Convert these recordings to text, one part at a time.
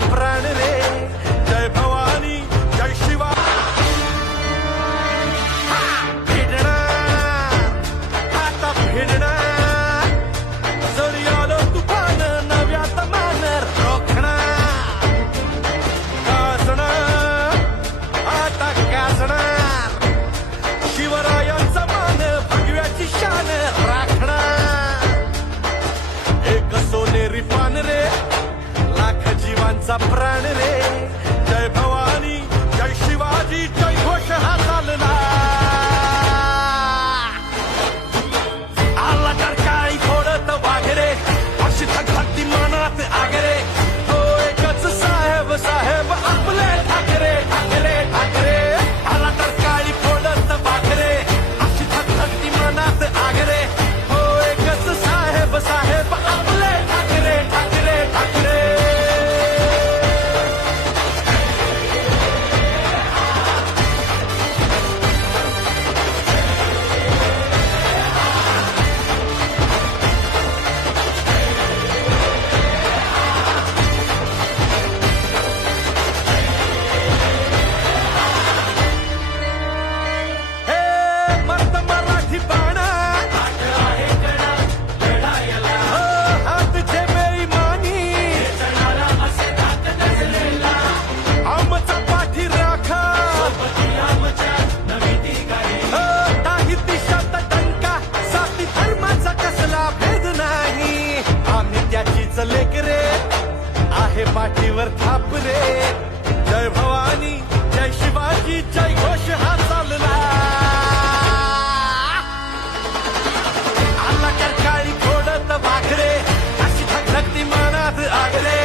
प्राण रे, जय भवानी जय शिवा. भिडणार आता भिडणार, जरी आलो तुफान नव्यात मान रोखणार. गाजणार आता गाजणार, शिवरायांचा मान भगव्याची शान राखणार. एक सोनेरी पान रे, लाख जीवांचा प्राण रे, जय भवानी जय शिवाजी जय घोष हा चालला. आला तर काळी फोडत वाघरे, अशी थकथकती मनात आगरे. हो एकच साहेब साहेब आपले ठाकरे ठाकरे ठाकरे. आला तर काळी फोडत वाघरे, अशी थकथकती मनात आगरे. हो एकच साहेब साहेब आपले ठाकरे ठाकरे ठाकरे. हे मस्त मराठी बाणा, हातचे बेईमानी, आमचा पाठी राखा. काही दिशात टंका, साथी धर्माचा कसला भेद नाही. आम्ही त्याचीच लेकरे, आहे पाठीवर थाप रे. जय भवानी जय शिवाजी जय घोष हा चालला. आला तर काळी फोडत वाघरे, अशी धगधगती मनात आगरे.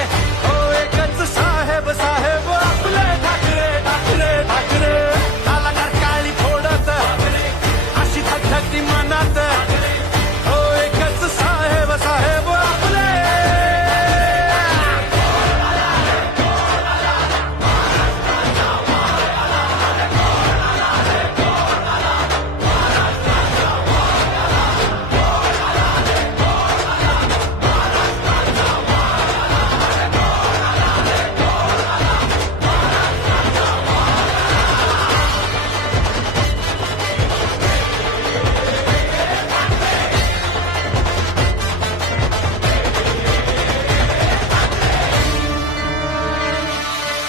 हो एकच साहेब साहेब आपले ठाकरे ठाकरे ठाकरे. आला तर काळी फोडत वाघरे, अशी धगधगती मनात आगरे. हो एकच साहेब साहेब आपले.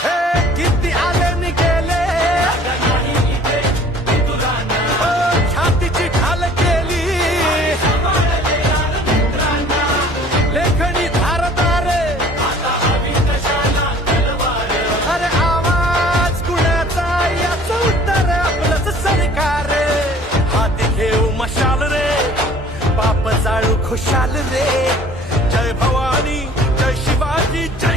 हे किती आले नि गेले, हो छातीची ढाल केली. लेखणी धारदार, अरे आवाज कुणाचा याचं उत्तर आपलंच सरकार. हाती घेऊ मशाल रे, बाप जाळू खुशाल रे. जय भवानी जय शिवाजी जय